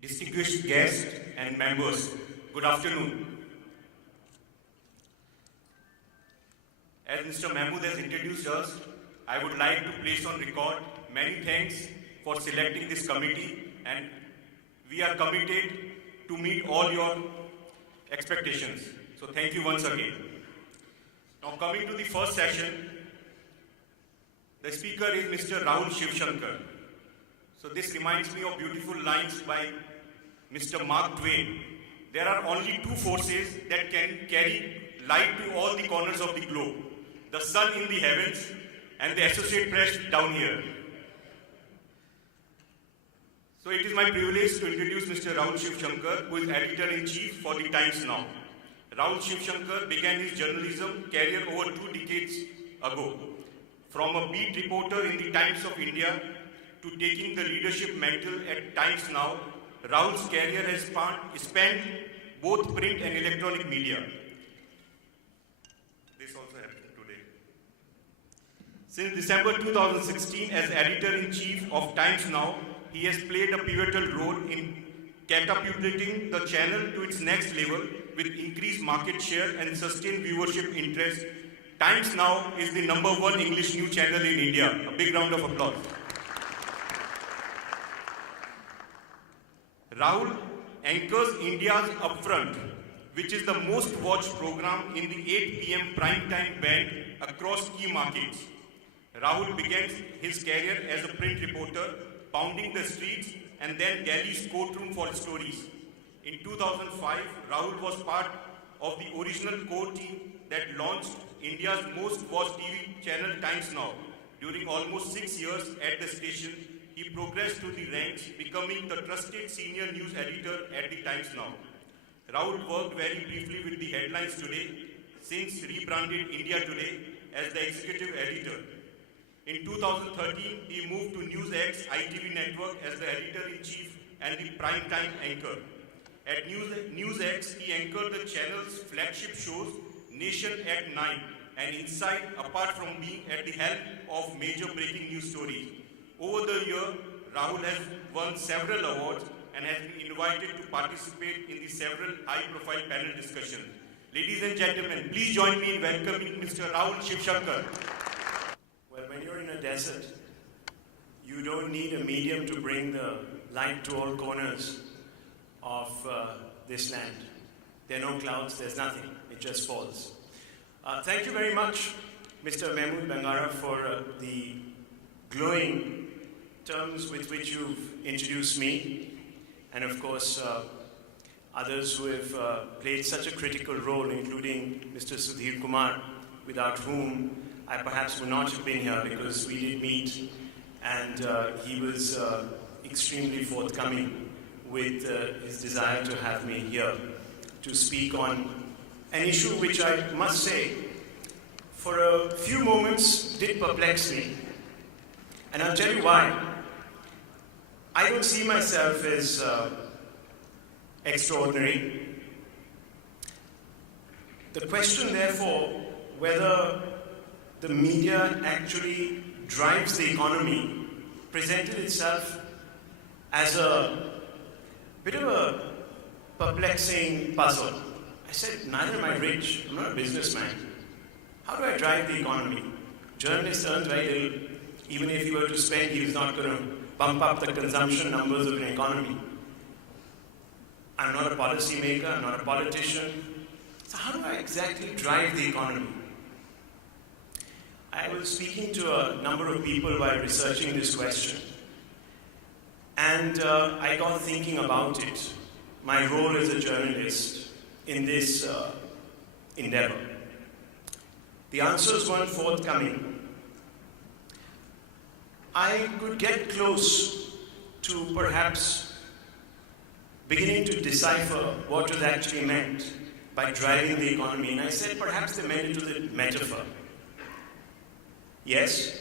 distinguished guests and members, good afternoon. As Mr. Mahmood has introduced us, I would like to place on record many thanks for selecting this committee, and we are committed to meet all your expectations. So thank you once again. Now coming to the first session, the speaker is Mr. Rahul SHIVSHANKAR. So this reminds me of beautiful lines by Mr. Mark Twain. There are only two forces that can carry light to all the corners of the globe: the sun in the heavens and the Associate Press down here. So it is my privilege to introduce Mr. Rahul SHIVSHANKAR, who is Editor-in-Chief for the Times Now. Rahul SHIVSHANKar began his journalism career over 2 decades ago. From a beat reporter in the Times of India to taking the leadership mantle at Times Now, Rahul's career has spanned both print and electronic media. This also happened today. Since December 2016, as Editor-in-Chief of Times Now, he has played a pivotal role in catapulting the channel to its next level with increased market share and sustained viewership interest. Times Now is the #1 English news channel in India. A big round of applause. Rahul anchors India's Upfront, which is the most watched program in the 8 p.m. prime time band across key markets. Rahul began his career as a print reporter, pounding the streets and then Delhi's courtroom for stories. In 2005, Rahul was part of the original core team that launched India's most watched TV channel Times Now. During almost 6 years at the station, he progressed through the ranks, becoming the trusted senior news editor at the Times Now. Rahul worked very briefly with the Headlines Today, since rebranded India Today, as the executive editor. In 2013, he moved to NewsX ITV network as the editor-in-chief and the prime-time anchor. At NewsX, he anchored the channel's flagship shows, Nation at 9 and Inside, apart from being at the helm of major breaking news stories. Over the year, Rahul has won several awards and has been invited to participate in the several high-profile panel discussions. Ladies and gentlemen, please join me in welcoming Mr. Rahul SHIVSHANKAR. Well, when you're in a desert, you don't need a medium to bring the light to all corners of this land. There are no clouds, there's nothing, it just falls. Thank you very much, Mr. Mahmood Bangara, for the glowing terms with which you've introduced me, and of course others who have played such a critical role, including Mr. Sudhir Kumar, without whom I perhaps would not have been here, because we did meet and he was extremely forthcoming with his desire to have me here to speak on an issue which I must say, for a few moments did perplex me. And I'll tell you why. I don't see myself as extraordinary. The question, therefore, whether the media actually drives the economy, presented itself as a bit of a perplexing puzzle. I said, neither am I rich, I'm not a businessman. How do I drive the economy? Journalist earns very little. Even if he were to spend, he is not going to bump up the consumption numbers of an economy. I'm not a policy maker, I'm not a politician. So how do I exactly drive the economy? I was speaking to a number of people while researching this question. And I got thinking about it, my role as a journalist in this endeavor. The answers weren't forthcoming. I could get close to perhaps beginning to decipher what was actually meant by driving the economy. And I said perhaps they meant it was a metaphor. Yes,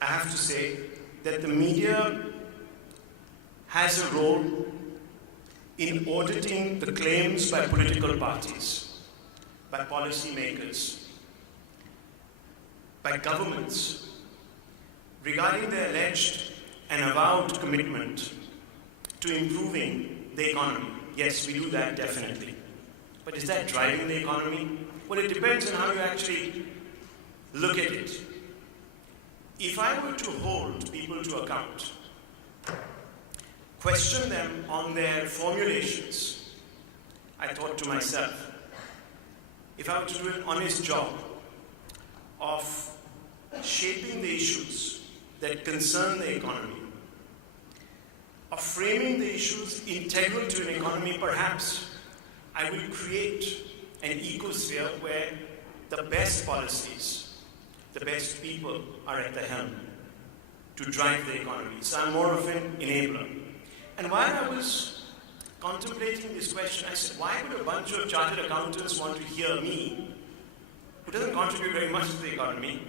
I have to say that the media has a role in auditing the claims by political parties, by policymakers, by governments regarding their alleged and avowed commitment to improving the economy. Yes, we do that definitely. But is that driving the economy? Well, it depends on how you actually look at it. If I were to hold people to account, question them on their formulations, I thought to myself, if I were to do an honest job of shaping the issues that concern the economy, of framing the issues integral to an economy, perhaps I will create an ecosphere where the best policies, the best people are at the helm to drive the economy. So I'm more of an enabler. And while I was contemplating this question, I said, why would a bunch of chartered accountants want to hear me, who doesn't contribute very much to the economy,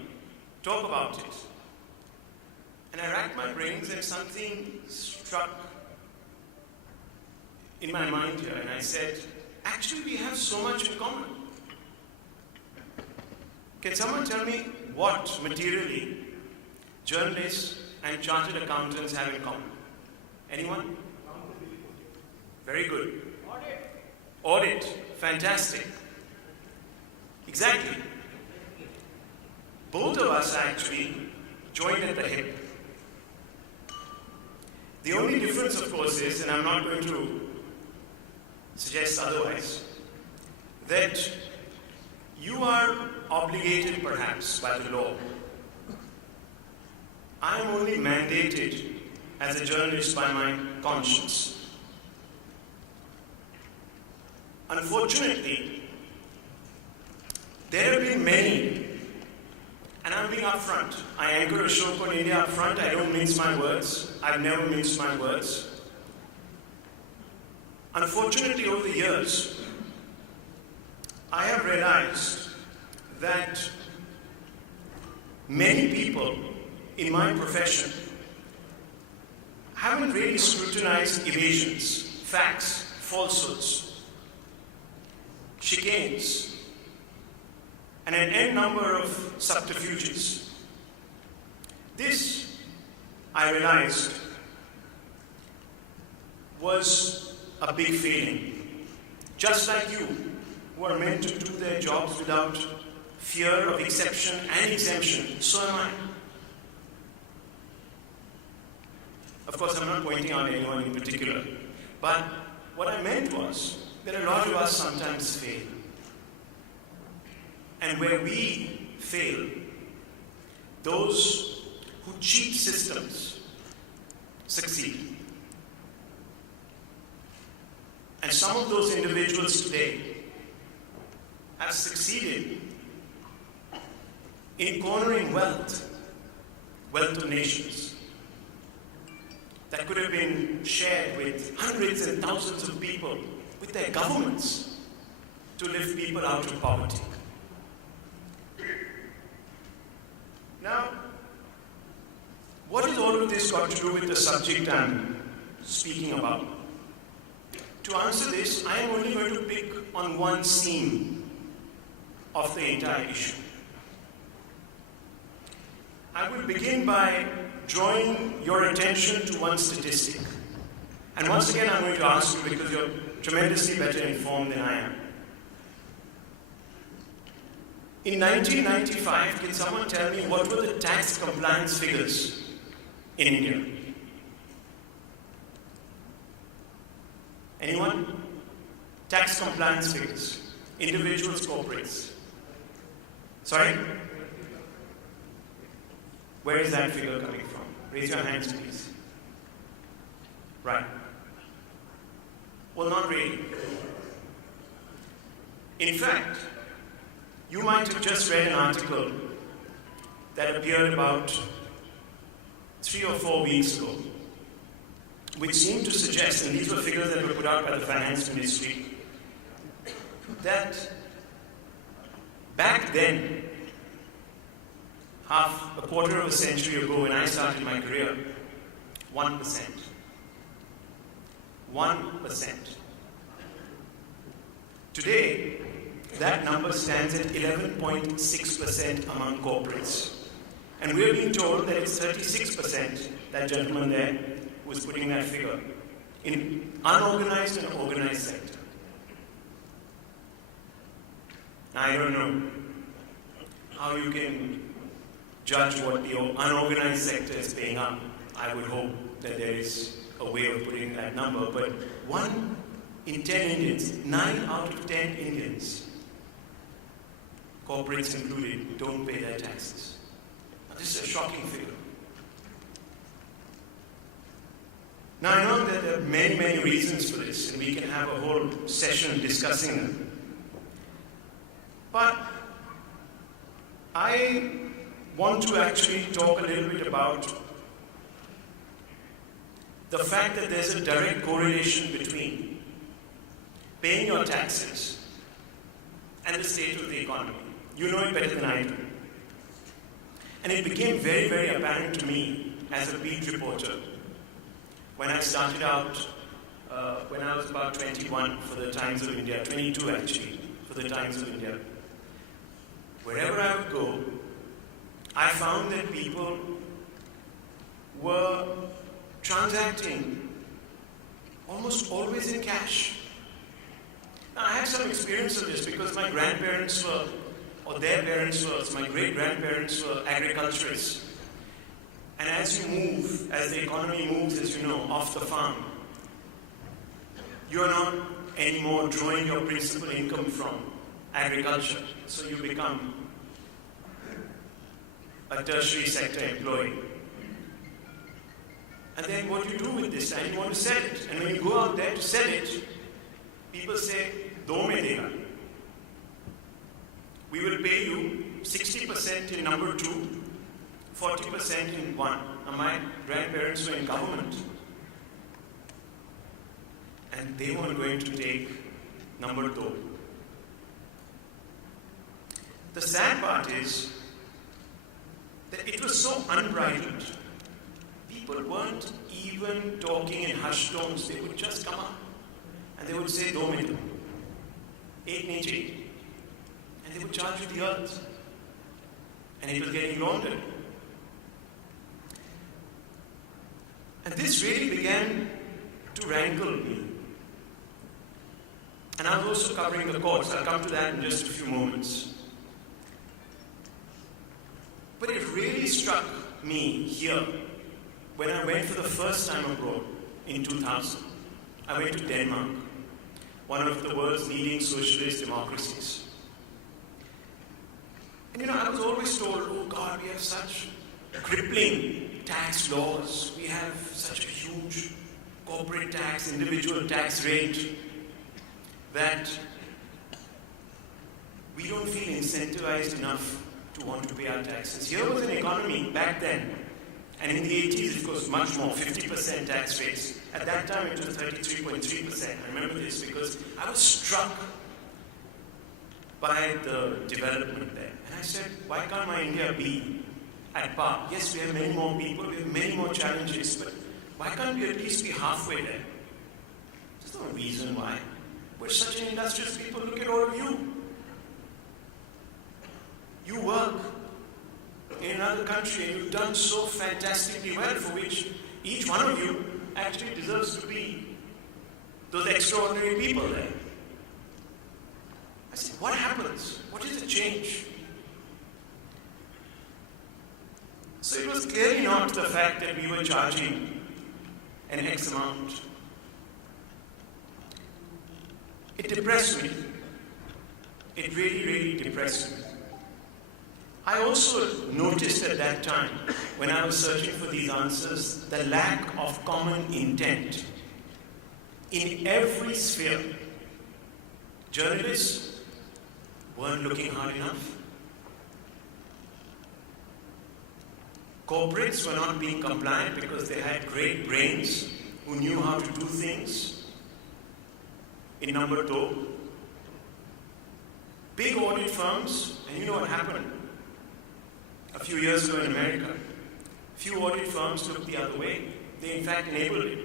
talk about it? And I racked my brains and something struck in my mind here, and I said, actually we have so much in common. Can someone tell me what materially journalists and chartered accountants have in common? Anyone? Very good. Audit. Fantastic. Exactly. Both of us actually joined at the hip. The only difference, of course, is, and I'm not going to suggest otherwise, that you are obligated perhaps by the law. I am only mandated as a journalist by my conscience. Unfortunately, there have been many, and I'm being upfront. I anchor a show called India Upfront. I don't mince my words. I've never minced my words. Unfortunately, over the years, I have realized that many people in my profession haven't really scrutinized evasions, facts, falsehoods, chicanes, and an n number of subterfuges. This, I realized, was a big failing. Just like you, who are meant to do their jobs without fear of exception and exemption, so am I. Of course, I'm not pointing out anyone in particular, but what I meant was that a lot of us sometimes fail. And where we fail, those who cheat systems succeed. And some of those individuals today have succeeded in cornering wealth of nations that could have been shared with hundreds and thousands of people, with their governments, to lift people out of poverty. Now, what has all of this got to do with the subject I'm speaking about? To answer this, I am only going to pick on one seam of the entire issue. I will begin by drawing your attention to one statistic. And once again, I'm going to ask you, because you're tremendously better informed than I am. In 1995, can someone tell me what were the tax compliance figures in India? Anyone? Tax compliance figures. Individuals, corporates. Sorry? Where is that figure coming from? Raise your hands, please. Right. Well, not really. In fact, you might have just read an article that appeared about 3 or 4 weeks ago, which seemed to suggest, and these were figures that were put out by the Finance Ministry, that back then, a quarter of a century ago when I started my career, 1%. 1%. Today, that number stands at 11.6% among corporates. And we're being told that it's 36%, that gentleman there who was putting that figure, in unorganized and organized sector. Now, I don't know how you can judge what the unorganized sector is paying up. I would hope that there is a way of putting that number, but 1 in 10 Indians, 9 out of 10 Indians, corporates included, don't pay their taxes. Now, this is a shocking figure. Now, I know that there are many, many reasons for this, and we can have a whole session discussing them. But I want to actually talk a little bit about the fact that there's a direct correlation between paying your taxes and the state of the economy. You know it better than I do. And it became very, very apparent to me as a beat reporter when I started out, when I was about 21 for the Times of India, 22 actually, for the Times of India. Wherever I would go, I found that people were transacting almost always in cash. Now, I had some experience of this because my grandparents were, or their parents were, so my great-grandparents were agriculturists. And as you move, as the economy moves, as you know, off the farm, you are not anymore drawing your principal income from agriculture. So you become a tertiary sector employee. And then what do you do with this land? You want to sell it. And when you go out there to sell it, people say, "Do mein dega." We will pay you 60% in number 2, 40% in 1. Now, my grandparents were in government. And they were going to take number 2. The sad part is that it was so unbridled. People weren't even talking in hushed tones. They would just come up and they would say, "Do mein do, 8 niche," and they would charge you the earth. And it was getting laundered. And this really began to rankle me. And I was also covering the courts. I'll come to that in just a few moments. But it really struck me here when I went for the first time abroad in 2000. I went to Denmark, one of the world's leading socialist democracies. And I was always told, "Oh God, we have such crippling tax laws. We have such a huge corporate tax, individual tax rate that we don't feel incentivized enough to want to pay our taxes." Here was an economy back then, and in the 80s it was much more, 50% tax rates. At that time it was 33.3%. I remember this because I was struck by the development there. And I said, why can't my India be at par? Yes, we have many more people, we have many more challenges, but why can't we at least be halfway there? There's no reason why. We're such an industrious people. Look at all of you. You work in another country and you've done so fantastically well, for which each one of you actually deserves to be those extraordinary people there. I said, what happens? What is the change? So it was clearly not the fact that we were charging an X amount. It depressed me. It really, really depressed me. I also noticed at that time, when I was searching for these answers, the lack of common intent in every sphere. Journalists weren't looking hard enough. Corporates were not being compliant because they had great brains who knew how to do things. In number 2, big audit firms, and you know what happened a few years ago in America. Few audit firms looked the other way. They in fact enabled it.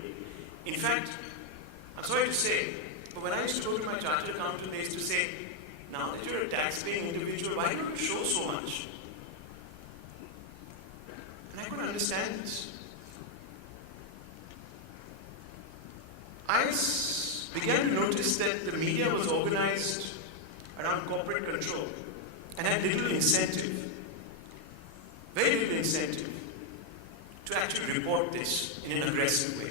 In fact, I'm sorry to say, but when I used to go to my chartered accountant, they used to say, now that you're a tax-paying individual, why don't you show so much? And I couldn't understand this. began to notice that the media was organized around corporate control and had little incentive, very little incentive, to actually report this in an aggressive way.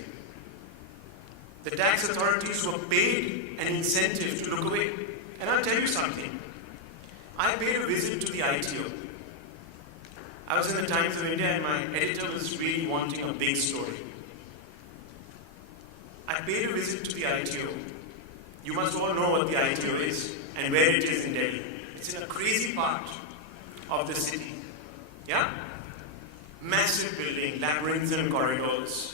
The tax authorities were paid an incentive to look away. And I'll tell you something. I paid a visit to the ITO. I was in the Times of India and my editor was really wanting a big story. I paid a visit to the ITO. You must all know what the ITO is and where it is in Delhi. It's in a crazy part of the city. Yeah? Massive building, labyrinthine corridors.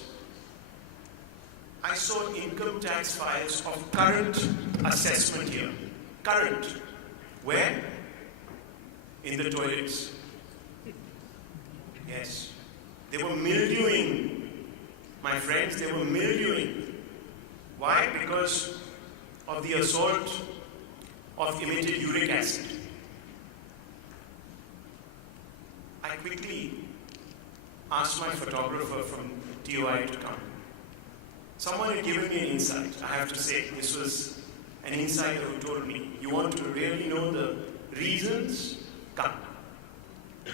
I saw income tax files of current assessment here. Current. Where? In the toilets. Yes. They were mildewing. My friends, they were mildewing. Why? Because of the assault of emitted uric acid. I quickly asked my photographer from TOI to come. Someone had given me an insight. I have to say, this was an insider who told me, you want to really know the reasons? Come.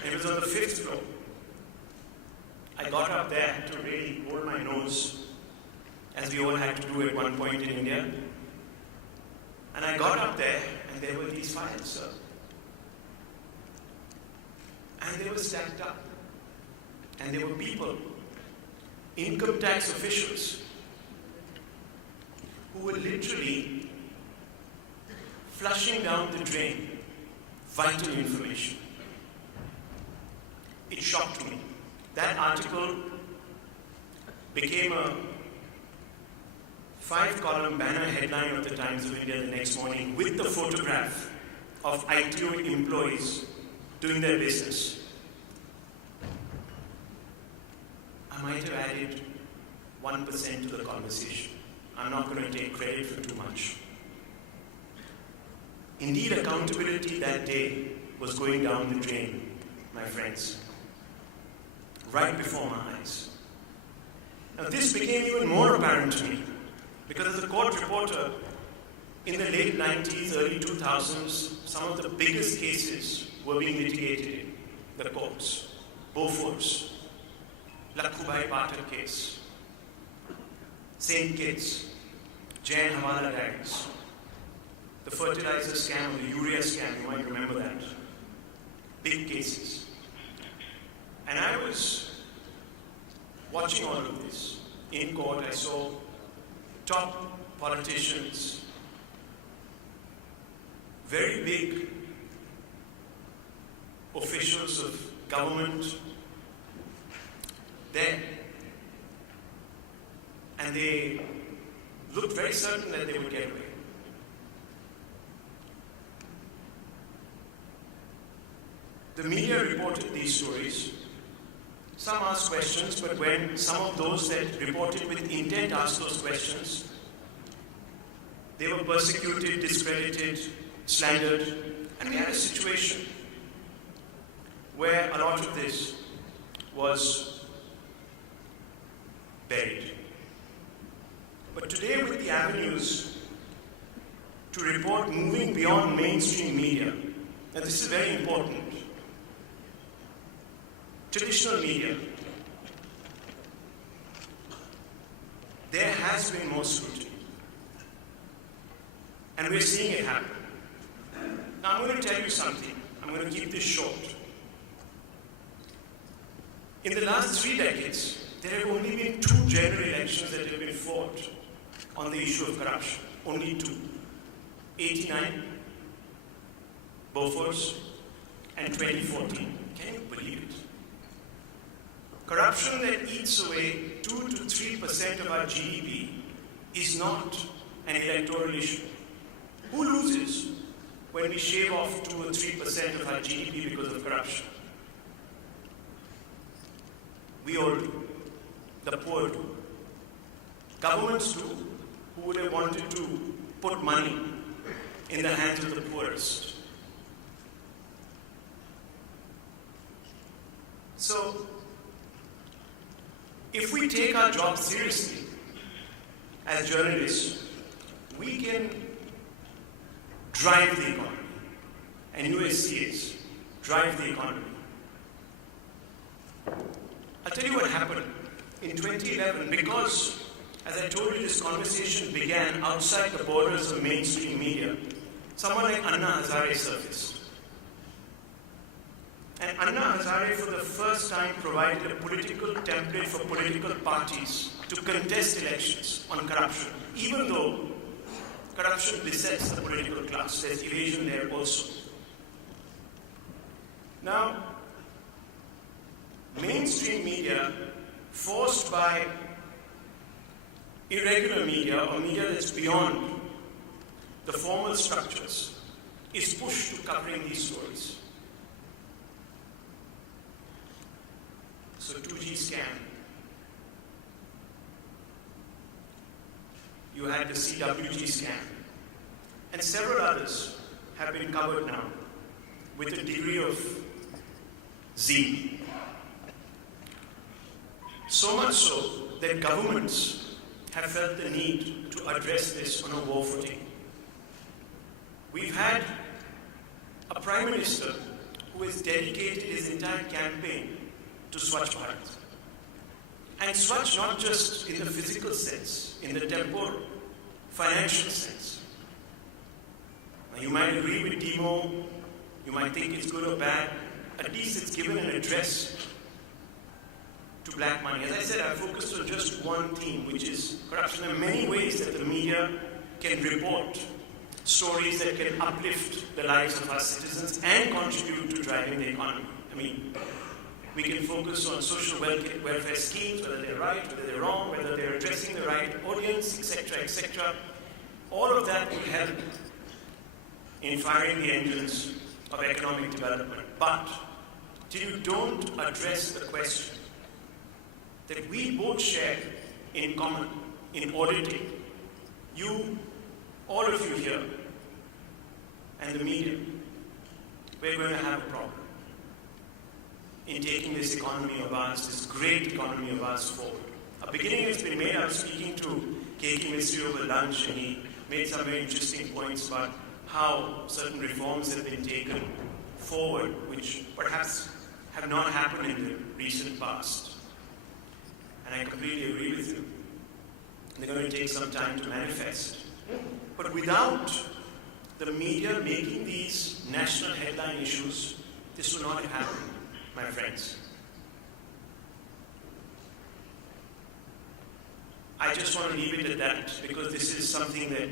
It was on the 5th floor. I got up there to really hold my nose, as we all had to do at one point in India. And I got up there, and there were these files, sir. And they were stacked up. And there were people, income tax officials, who were literally flushing down the drain vital information. It shocked me. That article became a 5-column banner headline of the Times of India the next morning with the photograph of ITO employees doing their business. I might have added 1% to the conversation. I'm not going to take credit for too much. Indeed, accountability that day was going down the drain, my friends, right before my eyes. Now, this became even more apparent to me because as a court reporter in the late 90s, early 2000s, some of the biggest cases were being litigated in the courts. Bofors, Lakhubai Pathak case, St. Kitts, Jain Hawala gangs, the fertilizer scam, the urea scam, you might remember that. Big cases. And I was watching all of this. In court, I saw top politicians, very big officials of government there. And they looked very certain that they would get away. The media reported these stories. Some asked questions, but when some of those that reported with intent asked those questions, they were persecuted, discredited, slandered, and we had a situation where a lot of this was buried. But today, with the avenues to report moving beyond mainstream media, and this is very important, traditional media, there has been more scrutiny. And we're seeing it happen. Now, I'm going to tell you something. I'm going to keep this short. In the last 3 decades, there have only been 2 general elections that have been fought on the issue of corruption. Only 2. 89, Bofors, and 2014. Can you believe it? Corruption that eats away 2 to 3% of our GDP is not an electoral issue. Who loses when we shave off 2 or 3% of our GDP because of corruption? We all do. The poor do. Governments do, who would have wanted to put money in the hands of the poorest. So, if we take our job seriously, as journalists, we can drive the economy, and USCs drive the economy. I'll tell you what happened in 2011, because, as I told you, this conversation began outside the borders of mainstream media. Someone like Anna Hazare surfaced. And Anna Hazare, for the first time, provided a political template for political parties to contest elections on corruption, even though corruption besets the political class. There's evasion there also. Now, mainstream media, forced by irregular media or media that's beyond the formal structures, is pushed to covering these stories. So 2G scam. You had the CWG scam. And several others have been covered now with a degree of zeal. So much so that governments have felt the need to address this on a war footing. We've had a Prime Minister who has dedicated his entire campaign to Swachh Bharat. And Swachh not just in the physical sense, in the temporal, financial sense. Now you might agree with Timo, you might think it's good or bad, at least it's given an address to black money. As I said, I focused on just one theme, which is corruption. There are many ways that the media can report stories that can uplift the lives of our citizens and contribute to driving the economy. I mean, we can focus on social welfare schemes, whether they're right, whether they're wrong, whether they're addressing the right audience, etc., etc. All of that will help in firing the engines of economic development. But till you don't address the question that we both share in common in auditing, you, all of you here, and the media, we're going to have a problem in taking this economy of ours, this great economy of ours forward. A beginning has been made. I was speaking to KK Mistry over lunch, and he made some very interesting points about how certain reforms have been taken forward, which perhaps have not happened in the recent past. And I completely agree with you. They're going to take some time to manifest. But without the media making these national headline issues, this will not have happened, my friends. I just want to leave it at that, because this is something that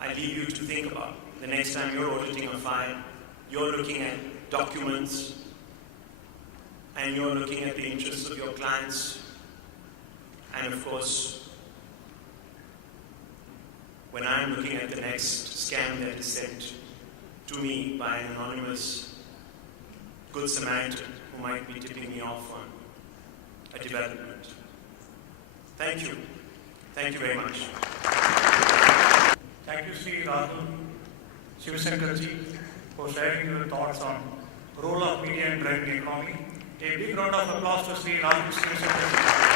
I leave you to think about. The next time you're auditing a file, you're looking at documents, and you're looking at the interests of your clients, and of course, when I'm looking at the next scam that is sent to me by an anonymous Good Samaritan who might be tipping me off on a development. Thank you. Thank you very much. Thank you, Sri Rahul, SHIVSHANKAR ji, for sharing your thoughts on role of media in driving the economy. A big round of applause to Sri Rahul, SHIVSHANKar ji.